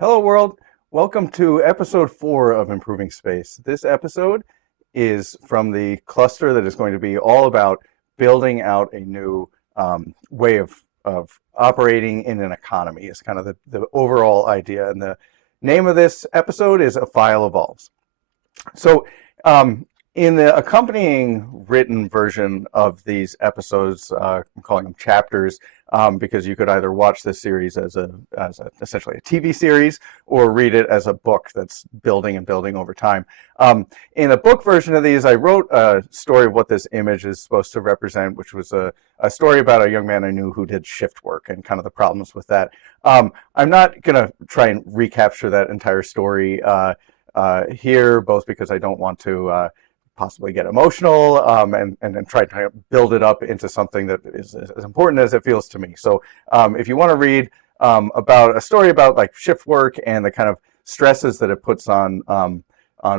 Hello world, welcome to episode 4 of Improving Space. This episode is from the cluster that is going to be all about building out a new way of operating in an economy. Is kind of the overall idea. And the name of this episode is A File Evolves. So in the accompanying written version of these episodes, I'm calling them chapters, because you could either watch this series as essentially a TV series or read it as a book that's building and building over time. In the book version of these, I wrote a story of what this image is supposed to represent, which was a story about a young man I knew who did shift work and kind of the problems with that. I'm not going to try and recapture that entire story here, both because I don't want to possibly get emotional and then try to build it up into something that is as important as it feels to me. So if you want to read about a story about like shift work and the kind of stresses that it puts on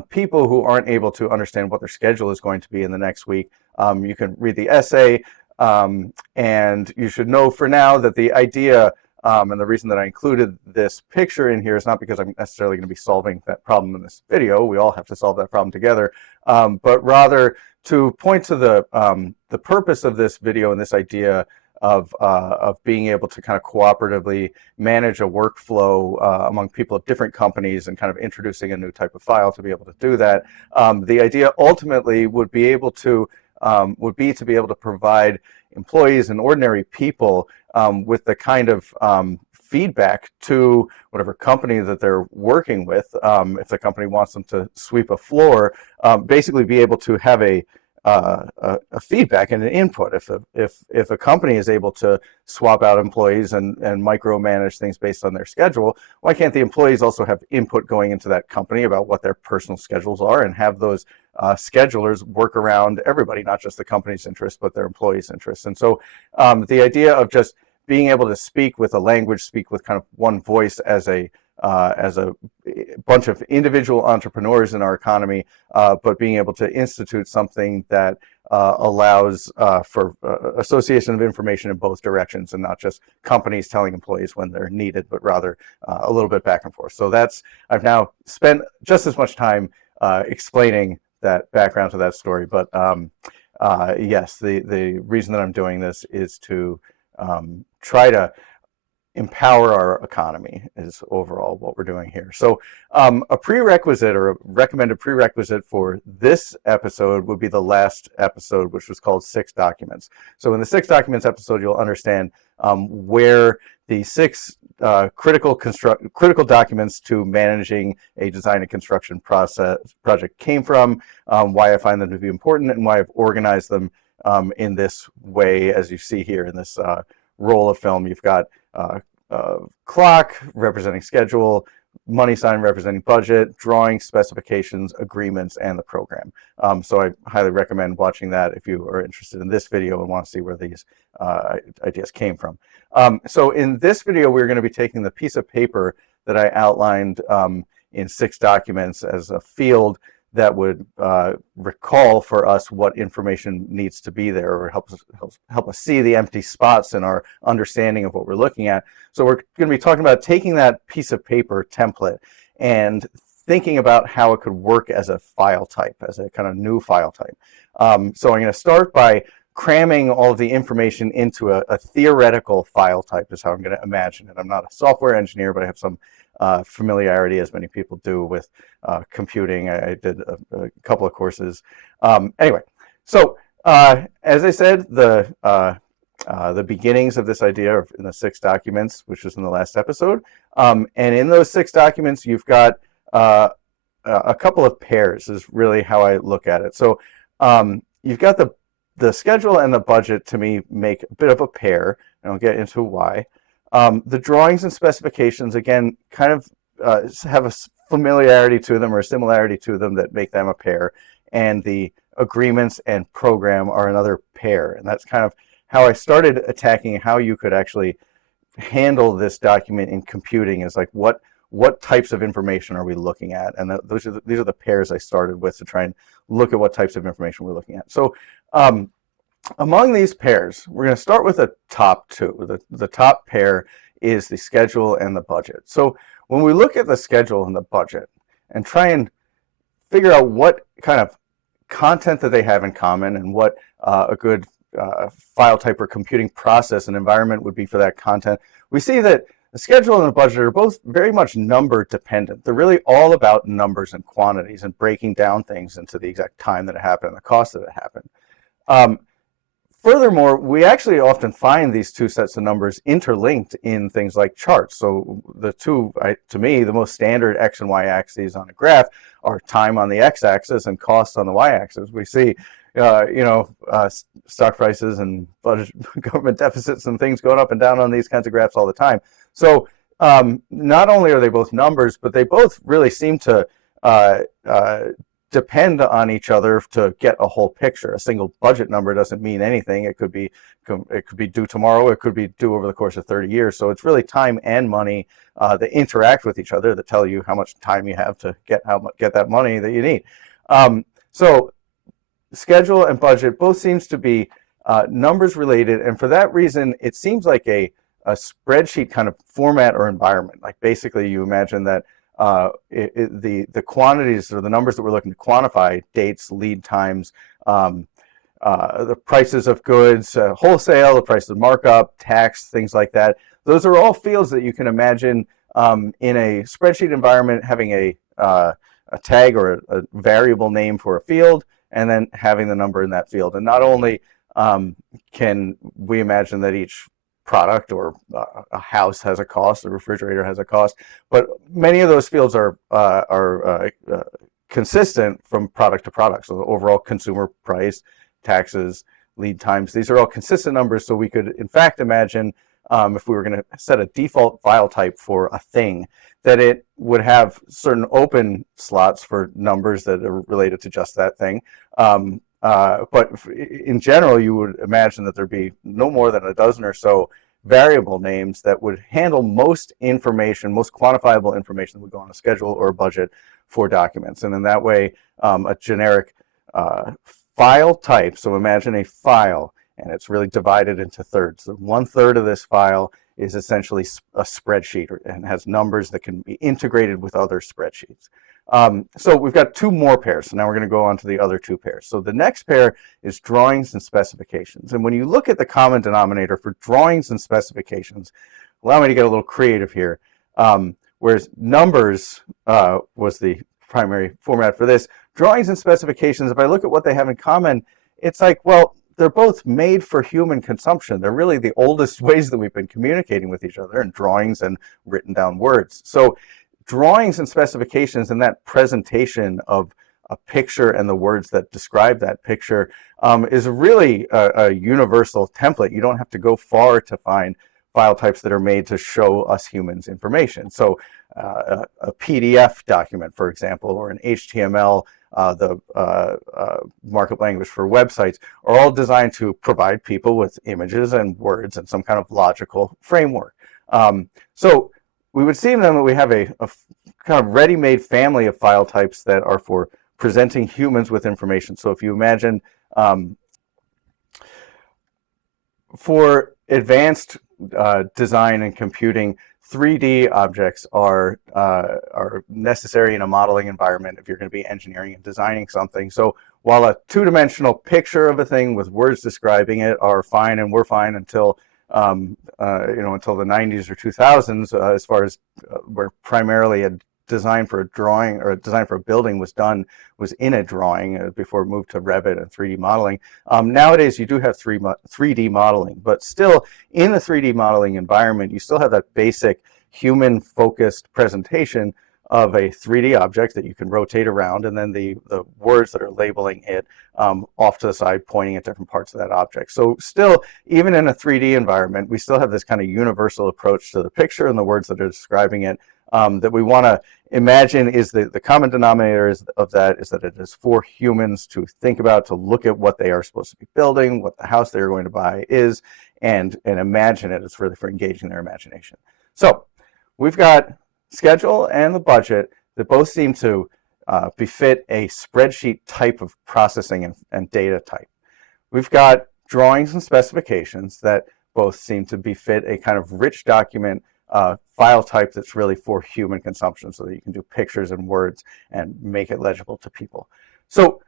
people who aren't able to understand what their schedule is going to be in the next week, you can read the essay. And you should know for now that the idea and the reason that I included this picture in here is not because I'm necessarily going to be solving that problem in this video. We all have to solve that problem together, but rather to point to the purpose of this video and this idea of being able to kind of cooperatively manage a workflow among people at different companies and kind of introducing a new type of file to be able to do that. The idea ultimately would be to be able to provide employees and ordinary people with the kind of feedback to whatever company that they're working with. If the company wants them to sweep a floor, basically be able to have a feedback and an input. If a company is able to swap out employees and micromanage things based on their schedule, why can't the employees also have input going into that company about what their personal schedules are and have those schedulers work around everybody, not just the company's interests, but their employees' interests? And so the idea of just being able to speak with a language, speak with kind of one voice as a bunch of individual entrepreneurs in our economy, but being able to institute something that allows for association of information in both directions and not just companies telling employees when they're needed, but rather a little bit back and forth. So I've now spent just as much time explaining that background to that story, but yes, the reason that I'm doing this is to try to empower our economy is overall what we're doing here. So a prerequisite or a recommended prerequisite for this episode would be the last episode, which was called 6 Documents. So in the 6 Documents episode, you'll understand where the 6 critical documents to managing a design and construction project came from, why I find them to be important, and why I've organized them in this way, as you see here in this roll of film. You've got clock representing schedule, money sign representing budget, drawing, specifications, agreements, and the program. So I highly recommend watching that if you are interested in this video and want to see where these ideas came from. So in this video, we're going to be taking the piece of paper that I outlined in 6 documents as a field that would recall for us what information needs to be there, or help us see the empty spots in our understanding of what we're looking at. So we're going to be talking about taking that piece of paper template and thinking about how it could work as a file type, as a kind of new file type. So I'm going to start by cramming all of the information into a theoretical file type is how I'm going to imagine it. I'm not a software engineer, but I have some familiarity, as many people do, with computing. I did a couple of courses. Anyway, so as I said, the beginnings of this idea are in the 6 documents, which was in the last episode. And in those 6 documents, you've got a couple of pairs is really how I look at it. So you've got the schedule and the budget, to me, make a bit of a pair, and I'll get into why. The drawings and specifications, again, kind of have a familiarity to them or a similarity to them that make them a pair. And the agreements and program are another pair. And that's kind of how I started attacking how you could actually handle this document in computing, is like what types of information are we looking at? And these are the pairs I started with to try and look at what types of information we're looking at. So among these pairs, we're going to start with the top 2. The top pair is the schedule and the budget. So when we look at the schedule and the budget and try and figure out what kind of content that they have in common and what a good file type or computing process and environment would be for that content, we see that the schedule and the budget are both very much number dependent. They're really all about numbers and quantities and breaking down things into the exact time that it happened and the cost that it happened. Furthermore, we actually often find these two sets of numbers interlinked in things like charts. So the two, to me, the most standard X and Y axes on a graph are time on the X axis and cost on the Y axis. We see, stock prices and budget, government deficits and things going up and down on these kinds of graphs all the time. So not only are they both numbers, but they both really seem to depend on each other to get a whole picture. A single budget number doesn't mean anything. It could be due tomorrow. It could be due over the course of 30 years. So it's really time and money that interact with each other that tell you how much time you have to get that money that you need. So schedule and budget both seems to be numbers related, and for that reason, it seems like a spreadsheet kind of format or environment. Like basically, you imagine that the quantities or the numbers that we're looking to quantify, dates, lead times, the prices of goods, wholesale, the price of markup, tax, things like that. Those are all fields that you can imagine in a spreadsheet environment having a tag or a variable name for a field, and then having the number in that field. And not only can we imagine that each product or a house has a cost, a refrigerator has a cost, but many of those fields are consistent from product to product. So the overall consumer price, taxes, lead times, these are all consistent numbers. So we could in fact imagine if we were going to set a default file type for a thing, that it would have certain open slots for numbers that are related to just that thing. But in general, you would imagine that there'd be no more than a dozen or so variable names that would handle most information, most quantifiable information that would go on a schedule or a budget for documents. And in that way, a generic file type, so imagine a file, and it's really divided into thirds. So 1/3 of this file is essentially a spreadsheet and has numbers that can be integrated with other spreadsheets. So we've got two more pairs. So now we're going to go on to the other two pairs. So the next pair is drawings and specifications. And when you look at the common denominator for drawings and specifications, allow me to get a little creative here. Whereas numbers was the primary format for this, drawings and specifications, if I look at what they have in common, it's like, well, they're both made for human consumption. They're really the oldest ways that we've been communicating with each other, in drawings and written down words. So drawings and specifications and that presentation of a picture and the words that describe that picture is really a universal template. You don't have to go far to find file types that are made to show us humans information. So a PDF document, for example, or an HTML, the markup language for websites, are all designed to provide people with images and words and some kind of logical framework. So we would see then that we have a kind of ready-made family of file types that are for presenting humans with information. So if you imagine for advanced design and computing, 3D objects are necessary in a modeling environment if you're going to be engineering and designing something. So while a two-dimensional picture of a thing with words describing it are fine, and were fine until until the 90s or 2000s, as far as where primarily a design for a drawing or a design for a building was in a drawing before it moved to Revit and 3D modeling. Nowadays, you do have 3D modeling, but still in the 3D modeling environment, you still have that basic human-focused presentation of a 3D object that you can rotate around, and then the words that are labeling it off to the side, pointing at different parts of that object. So still, even in a 3D environment, we still have this kind of universal approach to the picture and the words that are describing it that we want to imagine is the common denominator of that is that it is for humans to think about, to look at what they are supposed to be building, what the house they're going to buy is, and imagine it. It's really for engaging their imagination. So we've got schedule and the budget that both seem to befit a spreadsheet type of processing and data type. We've got drawings and specifications that both seem to befit a kind of rich document file type that's really for human consumption, so that you can do pictures and words and make it legible to people. So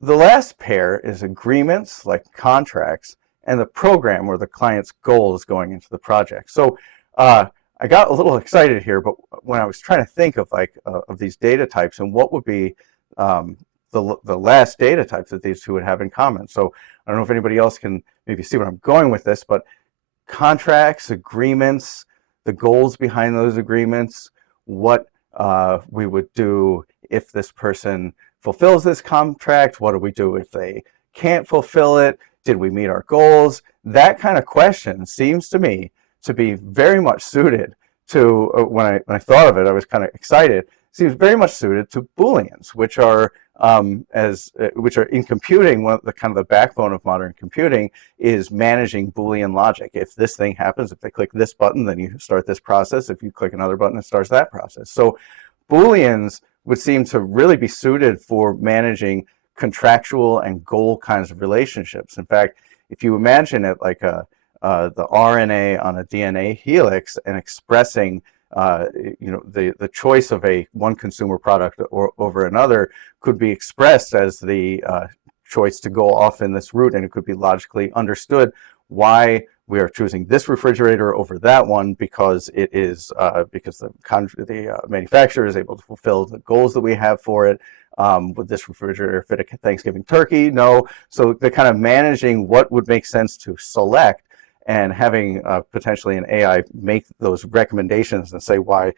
the last pair is agreements, like contracts, and the program or the client's goals going into the project. So I got a little excited here, but when I was trying to think of of these data types and what would be the last data types that these two would have in common. So I don't know if anybody else can maybe see where I'm going with this, but contracts, agreements, the goals behind those agreements, what we would do if this person fulfills this contract, what do we do if they can't fulfill it, did we meet our goals? That kind of question seems to me to be very much suited to, when I thought of it, I was kind of excited, seems very much suited to Booleans, which are in computing, one of the kind of the backbone of modern computing is managing Boolean logic. If this thing happens, if they click this button, then you start this process. If you click another button, it starts that process. So Booleans would seem to really be suited for managing contractual and goal kinds of relationships. In fact, if you imagine it like the RNA on a DNA helix and expressing the choice of one consumer product over another could be expressed as the choice to go off in this route, and it could be logically understood why we are choosing this refrigerator over that one, because it is because the manufacturer is able to fulfill the goals that we have for it. Would this refrigerator fit a Thanksgiving turkey? No. So the kind of managing what would make sense to select, and having potentially an AI make those recommendations and say why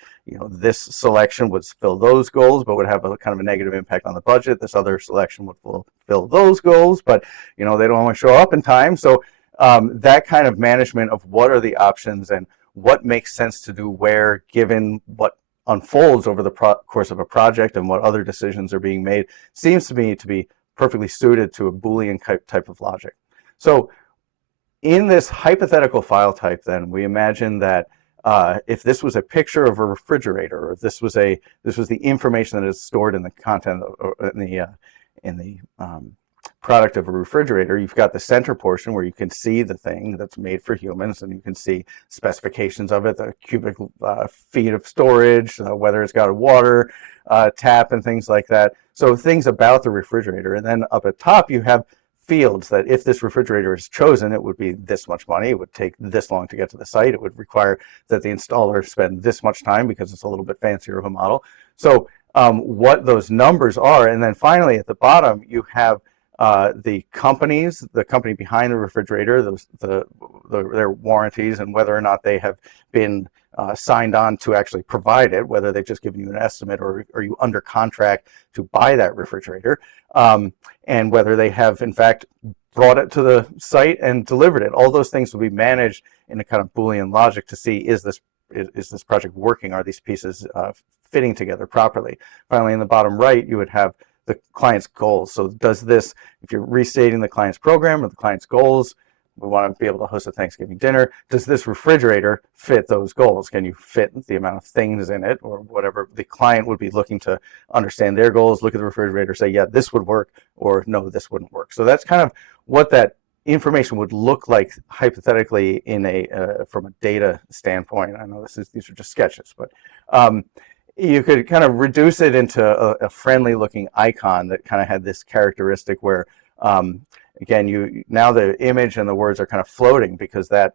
this selection would fulfill those goals, but would have a kind of a negative impact on the budget. This other selection would fulfill those goals, but they don't want to show up in time. So that kind of management of what are the options and what makes sense to do where, given what unfolds over the course of a project and what other decisions are being made, seems to me to be perfectly suited to a Boolean type of logic. So in this hypothetical file type, then, we imagine that if this was a picture of a refrigerator, or if this was the information that is stored in the content in the product of a refrigerator, you've got the center portion where you can see the thing that's made for humans, and you can see specifications of it, the cubic feet of storage, whether it's got a water tap and things like that. So things about the refrigerator. And then up at top, you have fields that if this refrigerator is chosen, it would be this much money, it would take this long to get to the site, it would require that the installer spend this much time because it's a little bit fancier of a model. So what those numbers are, and then finally at the bottom you have the company behind the refrigerator, their warranties, and whether or not they have been signed on to actually provide it, whether they've just given you an estimate or are you under contract to buy that refrigerator, and whether they have in fact brought it to the site and delivered it. All those things will be managed in a kind of Boolean logic to see, is this project working? Are these pieces fitting together properly? Finally, in the bottom right, you would have the client's goals. So does this, if you're restating the client's program or the client's goals, we want to be able to host a Thanksgiving dinner, does this refrigerator fit those goals? Can you fit the amount of things in it, or whatever the client would be looking to understand their goals, look at the refrigerator, say, yeah, this would work, or no, this wouldn't work. So that's kind of what that information would look like hypothetically in from a data standpoint. I know these are just sketches, but you could kind of reduce it into a friendly looking icon that kind of had this characteristic where again, now the image and the words are kind of floating, because that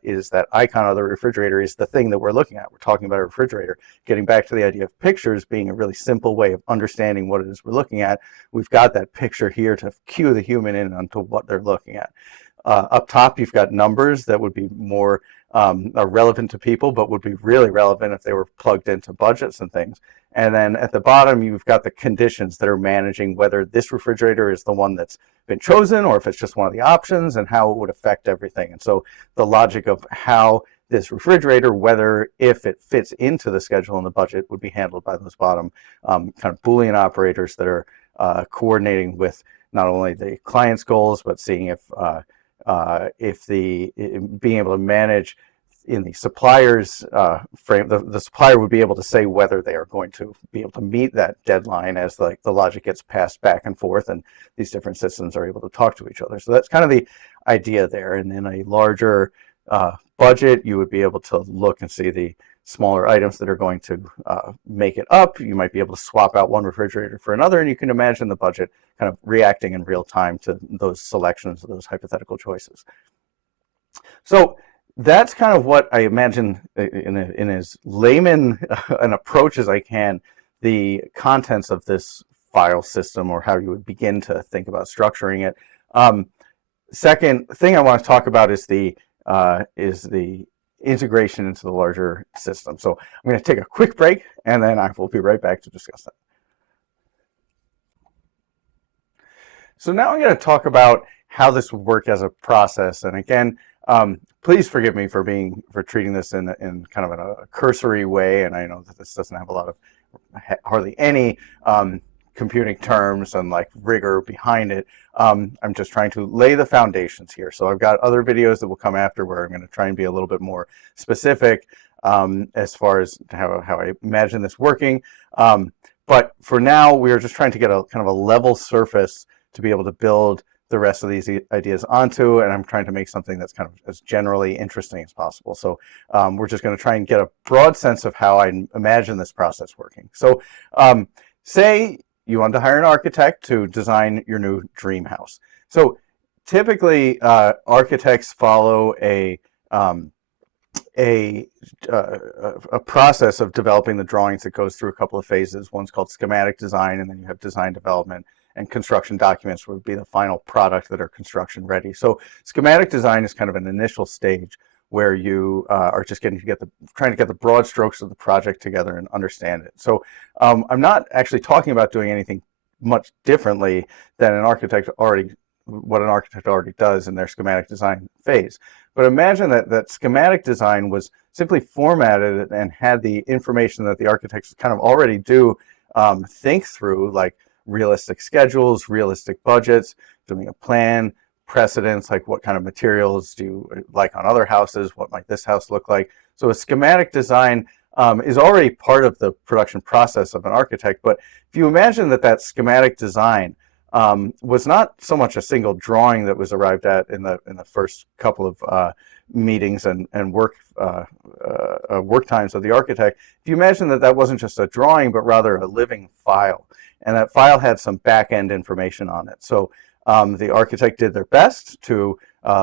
icon of the refrigerator is the thing that we're looking at. We're talking about a refrigerator. Getting back to the idea of pictures being a really simple way of understanding what it is we're looking at, we've got that picture here to cue the human in onto what they're looking at. Up top, you've got numbers that would be more relevant to people, but would be really relevant if they were plugged into budgets and things. And then at the bottom, you've got the conditions that are managing whether this refrigerator is the one that's been chosen, or if it's just one of the options, and how it would affect everything. And so the logic of how this refrigerator, if it fits into the schedule and the budget, would be handled by those bottom kind of Boolean operators that are coordinating with not only the client's goals, but seeing if being able to manage in the supplier's frame, the supplier would be able to say whether they are going to be able to meet that deadline as the logic gets passed back and forth, and these different systems are able to talk to each other. So that's kind of the idea there. And in a larger budget, you would be able to look and see smaller items that are going to make it up. You might be able to swap out one refrigerator for another, and you can imagine the budget kind of reacting in real time to those selections, those hypothetical choices. So that's kind of what I imagine in as layman an approach as I can, the contents of this file system, or how you would begin to think about structuring it. Second thing I want to talk about is the integration into the larger system. So I'm going to take a quick break, and then I will be right back to discuss that. So now I'm going to talk about how this would work as a process. And again, please forgive me for treating this in kind of a cursory way. And I know that this doesn't have a lot of hardly any computing terms and like rigor behind it. I'm just trying to lay the foundations here. So I've got other videos that will come after where I'm going to try and be a little bit more specific as far as how I imagine this working. But for now, we are just trying to get a kind of a level surface to be able to build the rest of these ideas onto, and I'm trying to make something that's kind of as generally interesting as possible. So we're just going to try and get a broad sense of how I imagine this process working. So say you want to hire an architect to design your new dream house. So typically architects follow a process of developing the drawings that goes through a couple of phases. One's called schematic design, and then you have design development, and construction documents would be the final product that are construction ready. So schematic design is kind of an initial stage where you are just trying to get the broad strokes of the project together and understand it. So I'm not actually talking about doing anything much differently than what an architect already does in their schematic design phase. But imagine that schematic design was simply formatted and had the information that the architects kind of already do think through, like realistic schedules, realistic budgets, doing a plan, precedents, like what kind of materials do you like on other houses, what might this house look like. So a schematic design is already part of the production process of an architect. But if you imagine that schematic design was not so much a single drawing that was arrived at in the first couple of meetings and work times of the architect, if you imagine that wasn't just a drawing, but rather a living file, and that file had some back-end information on it. So the architect did their best to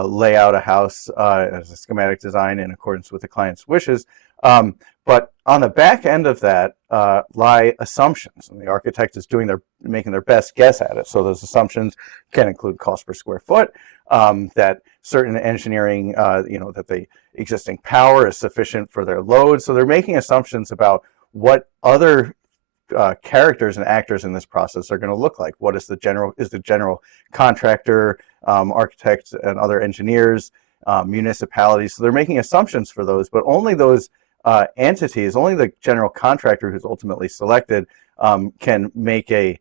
lay out a house as a schematic design in accordance with the client's wishes. But on the back end of that lie assumptions, and the architect is making their best guess at it. So those assumptions can include cost per square foot, that certain engineering, that the existing power is sufficient for their load. So they're making assumptions about what other characters and actors in this process are going to look like. What is the general contractor, architects, and other engineers, municipalities. So they're making assumptions for those, but only those entities, only the general contractor who's ultimately selected can make a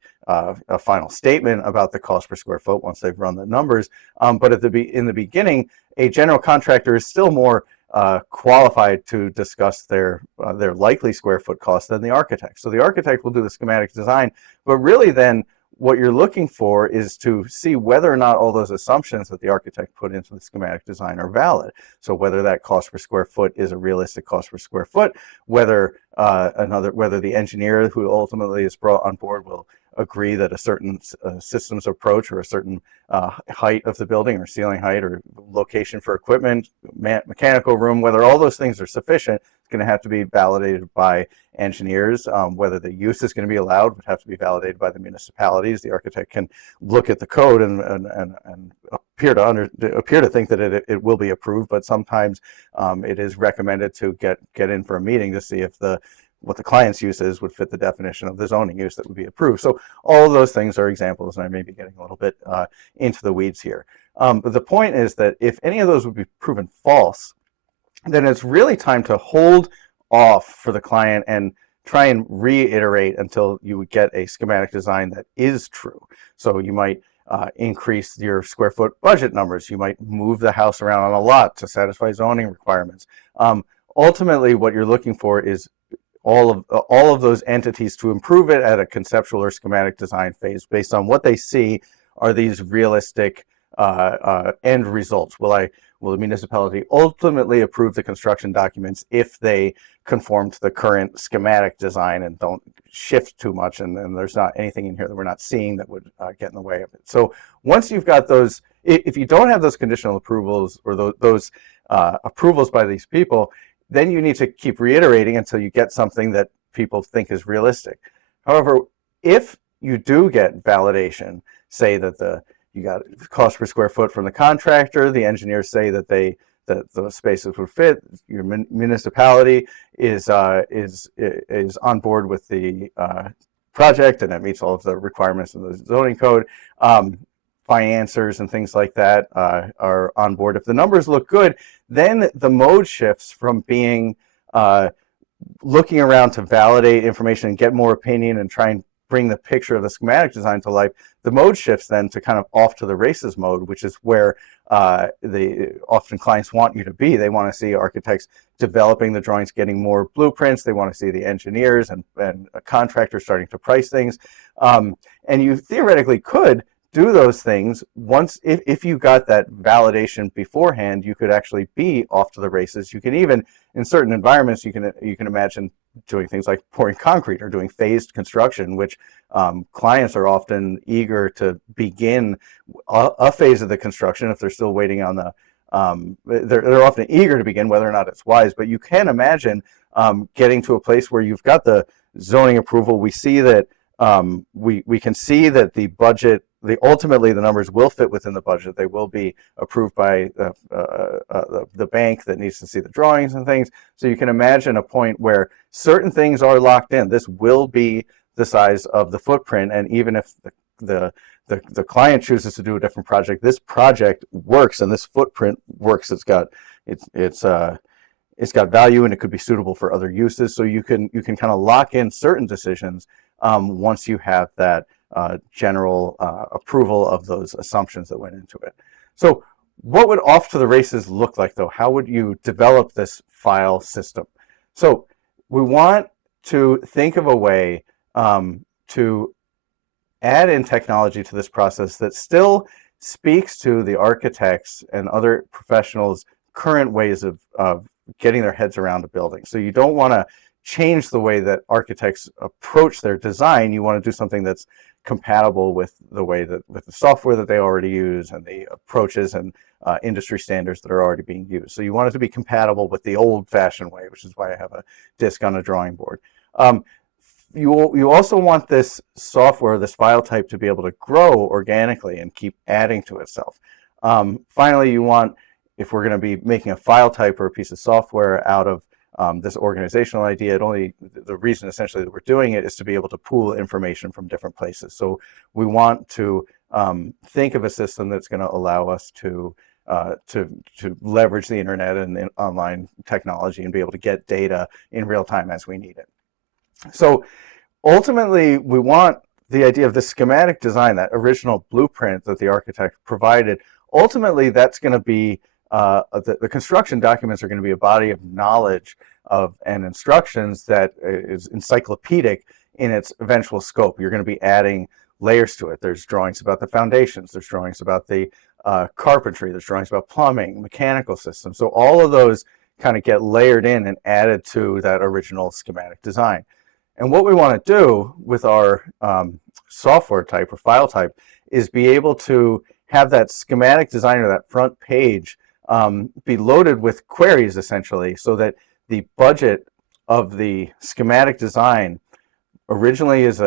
final statement about the cost per square foot once they've run the numbers. But in the beginning, a general contractor is still more qualified to discuss their likely square foot cost than the architect. So the architect will do the schematic design, but really then what you're looking for is to see whether or not all those assumptions that the architect put into the schematic design are valid. So whether that cost per square foot is a realistic cost per square foot, whether the engineer who ultimately is brought on board will agree that a certain systems approach or a certain height of the building or ceiling height or location for equipment, mechanical room, whether all those things are sufficient, it's going to have to be validated by engineers. Whether the use is going to be allowed would have to be validated by the municipalities. The architect can look at the code and appear to think that it will be approved, but sometimes it is recommended to get in for a meeting to see if what the client's use is would fit the definition of the zoning use that would be approved. So all of those things are examples, and I may be getting a little bit into the weeds here. But the point is that if any of those would be proven false, then it's really time to hold off for the client and try and reiterate until you would get a schematic design that is true. So you might increase your square foot budget numbers. You might move the house around on a lot to satisfy zoning requirements. Ultimately, what you're looking for is all of those entities to improve it at a conceptual or schematic design phase based on what they see are these realistic end results. Will will the municipality ultimately approve the construction documents if they conform to the current schematic design and don't shift too much, and there's not anything in here that we're not seeing that would get in the way of it. So once you've got those, if you don't have those conditional approvals or those approvals by these people, then you need to keep reiterating until you get something that people think is realistic. However, if you do get validation, say that you got cost per square foot from the contractor, the engineers say that that the spaces would fit, your municipality is on board with the project and it meets all of the requirements of the zoning code. Financiers and things like that are on board. If the numbers look good, then the mode shifts from being looking around to validate information and get more opinion and try and bring the picture of the schematic design to life. The mode shifts then to kind of off to the races mode, which is where often clients want you to be. They want to see architects developing the drawings, getting more blueprints. They want to see the engineers and contractors starting to price things. And you theoretically could do those things once, if you got that validation beforehand, you could actually be off to the races. You can even, in certain environments, you can imagine doing things like pouring concrete or doing phased construction, which clients are often eager to begin a phase of the construction if they're still waiting on the they're often eager to begin, whether or not it's wise. But you can imagine getting to a place where you've got the zoning approval. We see that we can see that the budget, ultimately the numbers will fit within the budget. They will be approved by the bank that needs to see the drawings and things. So you can imagine a point where certain things are locked in. This will be the size of the footprint, and even if the client chooses to do a different project, this project works and this footprint works. It's got value and it could be suitable for other uses. So you can kind of lock in certain decisions once you have that general approval of those assumptions that went into it. So what would off to the races look like, though? How would you develop this file system? So we want to think of a way to add in technology to this process that still speaks to the architects and other professionals' current ways of getting their heads around a building. So you don't want to change the way that architects approach their design. You want to do something that's compatible with the way with the software that they already use and the approaches and industry standards that are already being used. So you want it to be compatible with the old-fashioned way, which is why I have a disk on a drawing board. You also want this software, this file type, to be able to grow organically and keep adding to itself. Finally, you want, if we're going to be making a file type or a piece of software out of this organizational idea, the reason essentially that we're doing it is to be able to pool information from different places. So we want to think of a system that's going to allow us to leverage the internet and online technology and be able to get data in real time as we need it. So ultimately, we want the idea of the schematic design, that original blueprint that the architect provided. Ultimately, that's going to be the construction documents are going to be a body of knowledge and instructions that is encyclopedic in its eventual scope. You're going to be adding layers to it. There's drawings about the foundations. There's drawings about the carpentry. There's drawings about plumbing, mechanical systems. So all of those kind of get layered in and added to that original schematic design. And what we want to do with our software type or file type is be able to have that schematic design or that front page be loaded with queries, essentially, so that the budget of the schematic design originally is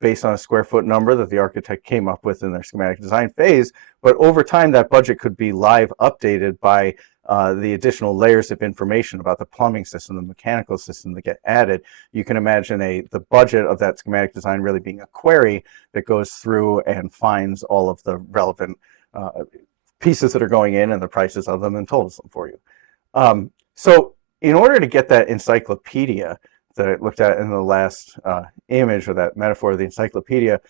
based on a square foot number that the architect came up with in their schematic design phase, but over time that budget could be live updated by the additional layers of information about the plumbing system, the mechanical system that get added. You can imagine the budget of that schematic design really being a query that goes through and finds all of the relevant pieces that are going in and the prices of them and totals them for you. So in order to get that encyclopedia that I looked at in the last image, or that metaphor of the encyclopedia,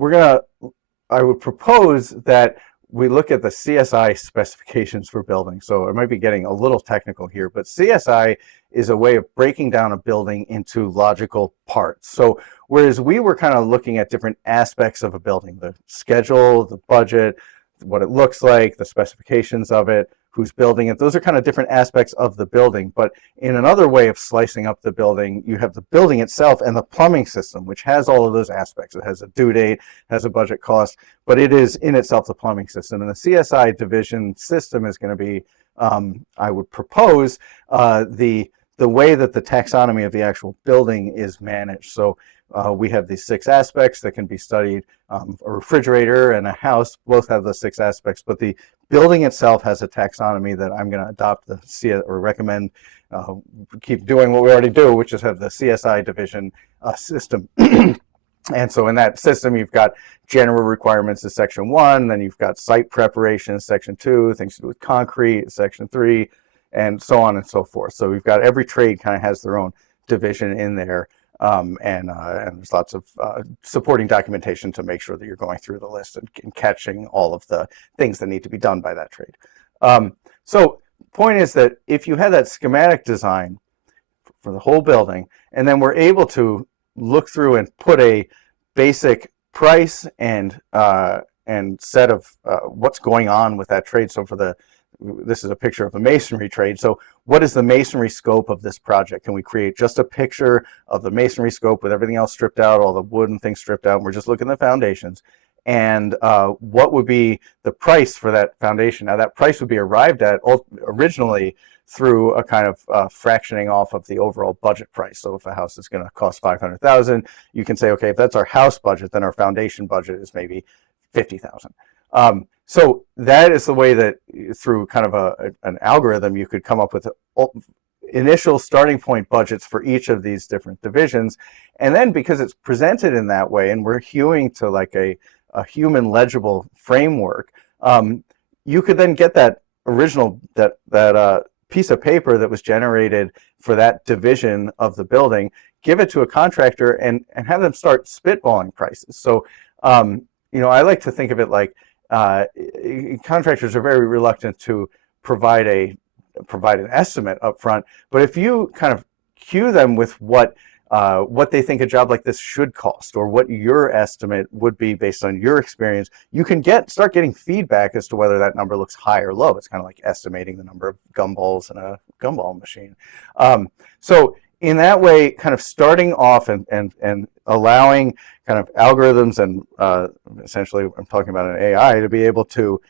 I would propose that we look at the CSI specifications for buildings. So I might be getting a little technical here, but CSI is a way of breaking down a building into logical parts. So whereas we were kind of looking at different aspects of a building, the schedule, the budget, what it looks like, the specifications of it, who's building it. Those are kind of different aspects of the building. But in another way of slicing up the building, you have the building itself and the plumbing system, which has all of those aspects. It has a due date, has a budget cost, but it is in itself the plumbing system. And the CSI division system is going to be, I would propose, the way that the taxonomy of the actual building is managed. So we have these 6 aspects that can be studied. A refrigerator and a house both have the 6 aspects, but the building itself has a taxonomy that I'm going to adopt or recommend keep doing what we already do, which is have the CSI division system. And so in that system, you've got general requirements in section 1, then you've got site preparation in section 2, things to do with concrete, section 3, and so on and so forth. So we've got every trade kind of has their own division in there. And there's lots of supporting documentation to make sure that you're going through the list and catching all of the things that need to be done by that trade. So point is that if you had that schematic design for the whole building, and then we're able to look through and put a basic price and set of what's going on with that trade. So this is a picture of a masonry trade. So what is the masonry scope of this project? Can we create just a picture of the masonry scope with everything else stripped out, all the wood and things stripped out, and we're just looking at the foundations? And what would be the price for that foundation? Now that price would be arrived at originally through a kind of fractioning off of the overall budget price. So if a house is going to cost $500,000, you can say, okay, if that's our house budget, then our foundation budget is maybe $50,000. So that is the way that through kind of an algorithm, you could come up with initial starting point budgets for each of these different divisions. And then because it's presented in that way, and we're hewing to like a human legible framework, you could then get that original, that piece of paper that was generated for that division of the building, give it to a contractor and have them start spitballing prices. So, I like to think of it like, contractors are very reluctant to provide an estimate up front, but if you kind of cue them with what they think a job like this should cost, or what your estimate would be based on your experience, you can start getting feedback as to whether that number looks high or low. It's kind of like estimating the number of gumballs in a gumball machine. So in that way, kind of starting off and allowing kind of algorithms and essentially I'm talking about an AI to be able to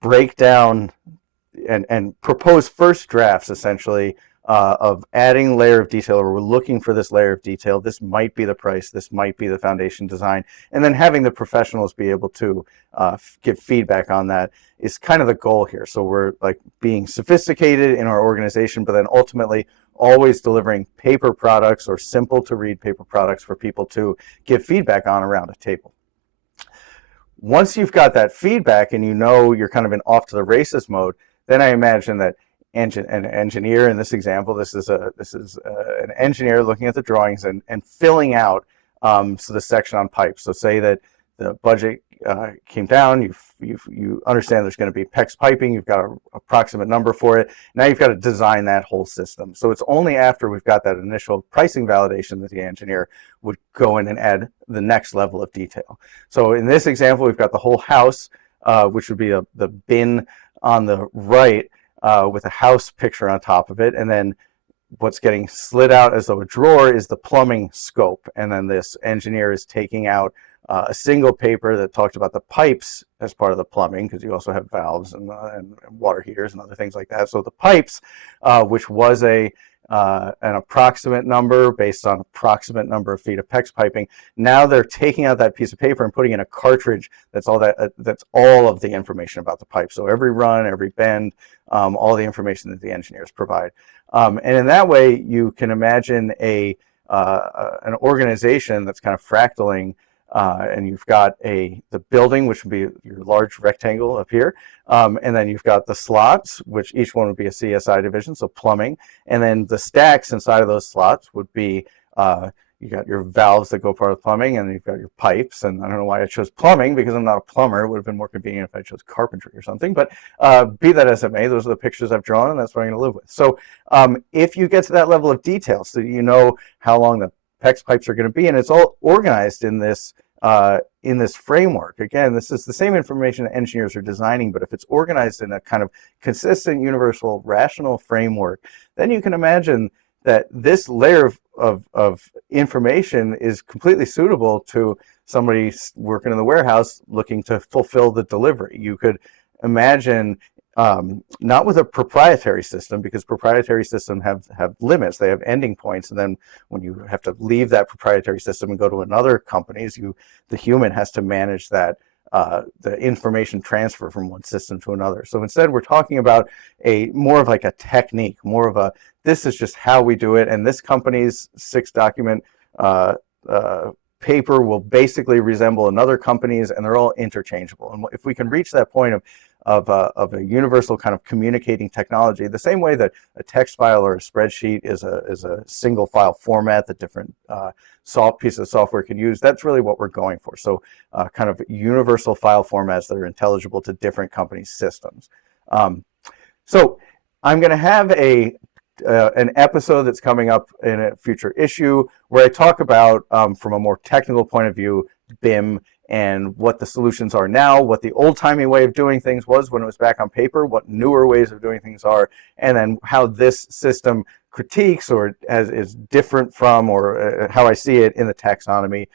break down and propose first drafts essentially of adding a layer of detail, or we're looking for this layer of detail. This might be the price, this might be the foundation design, and then having the professionals be able to give feedback on that is kind of the goal here. So we're like being sophisticated in our organization, but then ultimately always delivering paper products or simple to read paper products for people to give feedback on around a table. Once you've got that feedback and you're kind of in off to the races mode, then I imagine that an engineer in this example, this is an engineer looking at the drawings and filling out so the section on pipes. So say that the budget came down, you understand there's going to be PEX piping, you've got an approximate number for it. Now you've got to design that whole system. So it's only after we've got that initial pricing validation that the engineer would go in and add the next level of detail. So in this example, we've got the whole house, which would be the bin on the right with a house picture on top of it. And then what's getting slid out as though a drawer is the plumbing scope. And then this engineer is taking out a single paper that talked about the pipes as part of the plumbing, because you also have valves and water heaters and other things like that. So the pipes, which was an approximate number based on approximate number of feet of PEX piping, now they're taking out that piece of paper and putting in a cartridge that's all of the information about the pipe. So every run, every bend, all the information that the engineers provide. And in that way, you can imagine an organization that's kind of fractaling. And you've got the building, which would be your large rectangle up here. And then you've got the slots, which each one would be a CSI division, so plumbing. And then the stacks inside of those slots would be, you got your valves that go part of plumbing, and you've got your pipes. And I don't know why I chose plumbing, because I'm not a plumber. It would have been more convenient if I chose carpentry or something. But be that as it may, those are the pictures I've drawn, and that's what I'm going to live with. So if you get to that level of detail, so you know how long the PEX pipes are going to be, and it's all organized in this in this framework. Again, this is the same information that engineers are designing, but if it's organized in a kind of consistent, universal, rational framework, then you can imagine that this layer of information is completely suitable to somebody working in the warehouse looking to fulfill the delivery. You could imagine not with a proprietary system, because proprietary systems have limits. They have ending points, and then when you have to leave that proprietary system and go to another company's, the human has to manage that the information transfer from one system to another. So instead, we're talking about more of like a technique, more of a, this is just how we do it, and this company's 6-document paper will basically resemble another company's, and they're all interchangeable. And if we can reach that point of a universal kind of communicating technology, the same way that a text file or a spreadsheet is a single file format that different pieces of software can use, that's really what we're going for. So kind of universal file formats that are intelligible to different companies' systems. So I'm going to have an episode that's coming up in a future issue where I talk about, from a more technical point of view, BIM and what the solutions are now, what the old-timey way of doing things was when it was back on paper, what newer ways of doing things are, and then how this system critiques or is different from, or how I see it in the taxonomy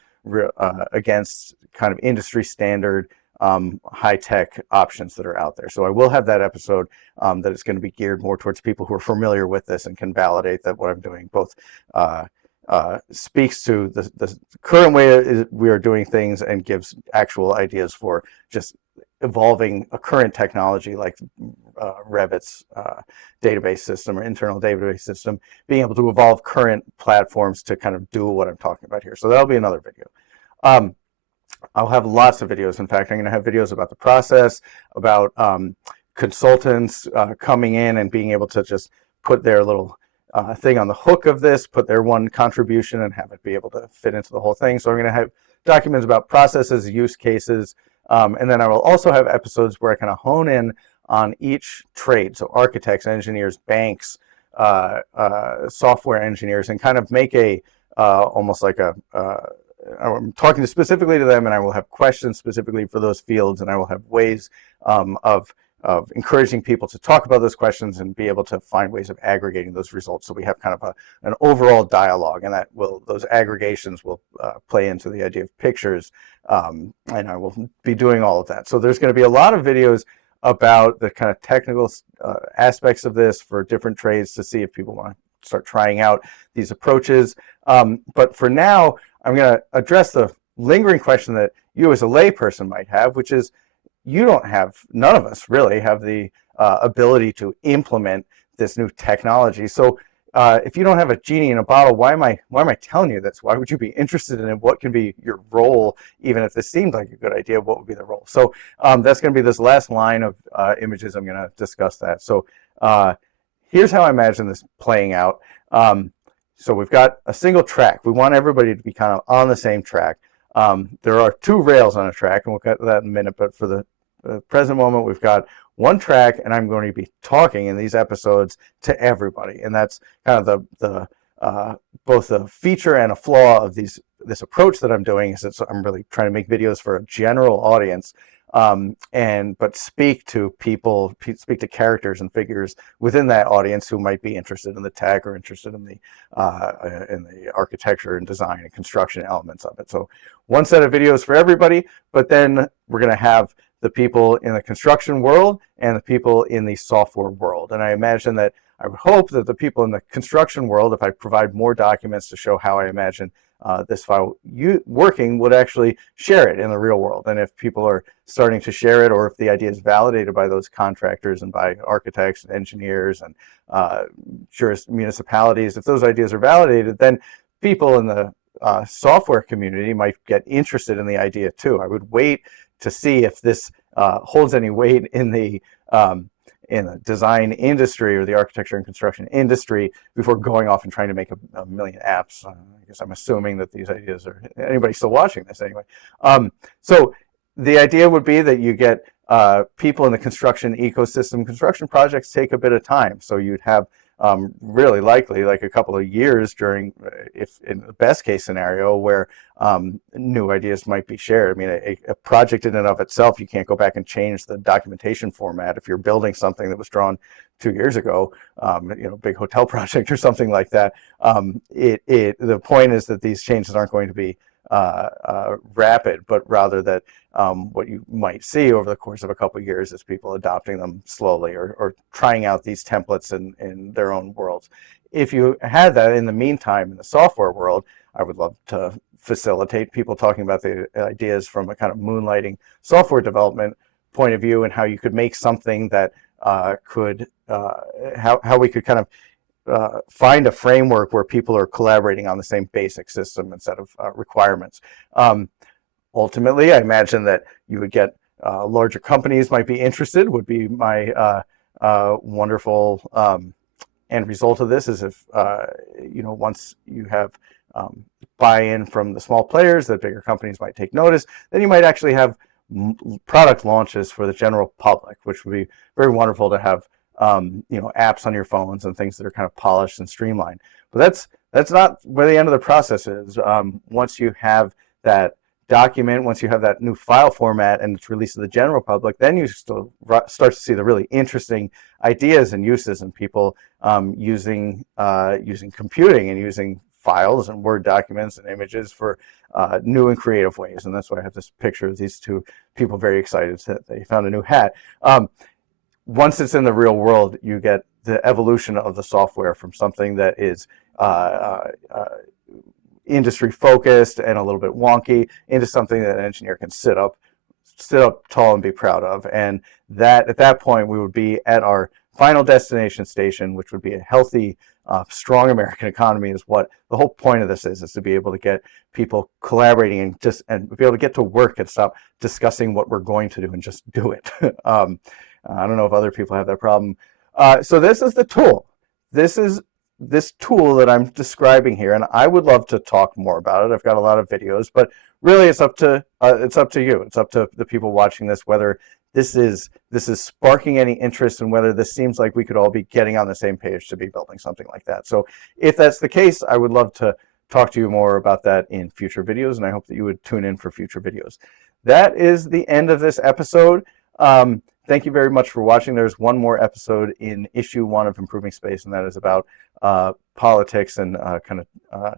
against kind of industry standard high-tech options that are out there. So I will have that episode that is going to be geared more towards people who are familiar with this and can validate that what I'm doing both speaks to the current way we are doing things and gives actual ideas for just evolving a current technology like Revit's database system or internal database system, being able to evolve current platforms to kind of do what I'm talking about here. So that'll be another video. I'll have lots of videos. In fact, I'm going to have videos about the process, about consultants coming in and being able to just put their little thing on the hook of this, put their one contribution and have it be able to fit into the whole thing. So I'm going to have documents about processes, use cases, and then I will also have episodes where I kind of hone in on each trade. So architects, engineers, banks, software engineers, and kind of make almost like I'm talking specifically to them, and I will have questions specifically for those fields, and I will have ways of encouraging people to talk about those questions and be able to find ways of aggregating those results. So we have kind of an overall dialogue, and those aggregations will play into the idea of pictures, and I will be doing all of that. So there's going to be a lot of videos about the kind of technical aspects of this for different trades to see if people want to start trying out these approaches. But for now, I'm going to address the lingering question that you as a layperson might have, which is, none of us really have the ability to implement this new technology. So if you don't have a genie in a bottle, why am I telling you this? Why would you be interested in it? What can be your role? Even if this seemed like a good idea, what would be the role? So that's going to be this last line of images. I'm going to discuss that. So here's how I imagine this playing out. So we've got a single track. We want everybody to be kind of on the same track. There are 2 rails on a track, and we'll get to that in a minute, but for the present moment, we've got one track, and I'm going to be talking in these episodes to everybody. And that's kind of the both the feature and a flaw of this approach that I'm doing, is that I'm really trying to make videos for a general audience, but speak to people, speak to characters and figures within that audience who might be interested in the tech or interested in the architecture and design and construction elements of it. So one set of videos for everybody, but then we're going to have the people in the construction world and the people in the software world. And I imagine that I would hope that the people in the construction world, if I provide more documents to show how I imagine this file working, would actually share it in the real world. And if people are starting to share it, or if the idea is validated by those contractors and by architects and engineers and municipalities, if those ideas are validated, then people in the software community might get interested in the idea too. I would wait to see if this holds any weight in the design industry or the architecture and construction industry before going off and trying to make a million apps. I guess I'm assuming that these ideas are, anybody still watching this anyway. So the idea would be that you get people in the construction ecosystem. Construction projects take a bit of time. So you'd have really likely like a couple of years during, if in the best case scenario, where new ideas might be shared. I mean, a project in and of itself, you can't go back and change the documentation format. If you're building something that was drawn 2 years ago, big hotel project or something like that, the point is that these changes aren't going to be rapid, but rather that what you might see over the course of a couple of years is people adopting them slowly, or trying out these templates in their own worlds. If you had that in the meantime in the software world, I would love to facilitate people talking about the ideas from a kind of moonlighting software development point of view, and how you could make something that how we could kind of find a framework where people are collaborating on the same basic system and set of requirements. Ultimately, I imagine that you would get larger companies might be interested, would be my wonderful end result of this, is if, once you have buy-in from the small players, that bigger companies might take notice, then you might actually have product launches for the general public, which would be very wonderful to have, apps on your phones and things that are kind of polished and streamlined. But that's not where the end of the process is. Once you have that document, once you have that new file format and it's released to the general public, then you still start to see the really interesting ideas and uses, and people using computing and using files and Word documents and images for new and creative ways. And that's why I have this picture of these two people very excited that they found a new hat. Once it's in the real world, you get the evolution of the software from something that is industry focused and a little bit wonky into something that an engineer can sit up tall and be proud of. And that at that point we would be at our final destination station, which would be a healthy, strong American economy. Is what the whole point of this is to be able to get people collaborating and be able to get to work and stop discussing what we're going to do and just do it. I don't know if other people have that problem. So this is the tool. This tool that I'm describing here, and I would love to talk more about it. I've got a lot of videos, but really it's up to you. It's up to the people watching this whether this is sparking any interest, and whether this seems like we could all be getting on the same page to be building something like that. So if that's the case, I would love to talk to you more about that in future videos, and I hope that you would tune in for future videos. That is the end of this episode. Thank you very much for watching. There's one more episode in issue 1 of Improving Space, and that is about politics and kind of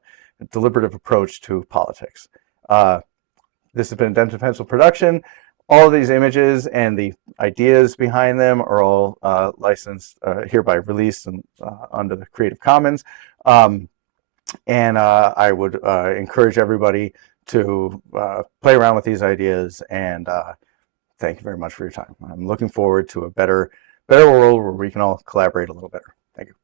deliberative approach to politics. This has been a Denton Pencil production. All of these images and the ideas behind them are all licensed, hereby released and under the Creative Commons. And I would encourage everybody to play around with these ideas, and thank you very much for your time. I'm looking forward to a better world where we can all collaborate a little better. Thank you.